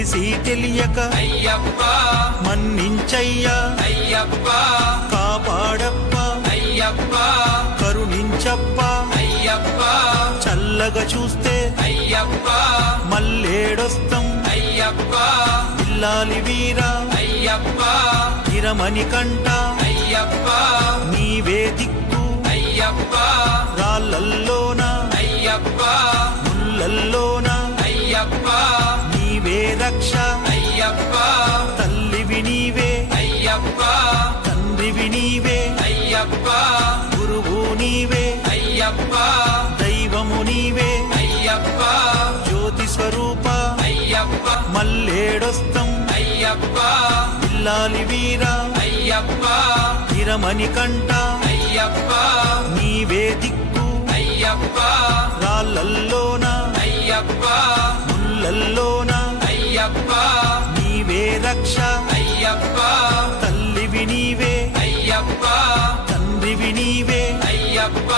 తెలిసి తెలియక అయ్యప్ప మన్నించయ్యా అయ్యప్ప కాపాడప్ప అయ్యప్ప కరుణించప్ప అయ్యప్ప చల్లగా చూస్తే అయ్యప్ప మల్లేడొస్తం అయ్యప్ప ఇల్లాలి వీరా అయ్యప్ప ఇరమణి కంట అయ్యప్ప నీవే దిక్కు అయ్యప్ప రాళ్ళల్లోన అయ్యప్ప ముళ్ళల్లోన అయ్యప్ప నీవే రక్ష అయ్యప్ప తల్లివి నీవే అయ్యప్ప తండ్రివి నీవే అయ్యప్ప గురువు నీవే అయ్యప్ప దైవము నీవే అయ్యప్ప జ్యోతి స్వరూప అయ్యప్ప మల్లేడొస్తం అయ్యప్ప ఇల్లాలి వీరా అయ్యప్ప ఇరమణి కంట అయ్యప్ప నీవే దిక్కు అయ్యప్ప రాళ్ళల్లోన అయ్యప్ప ముళ్ళల్లోన అయ్యప్ప నీవే రక్ష అయ్యప్ప తల్లివి నీవే అయ్యప్ప తండ్రివి నీవే అయ్యప్ప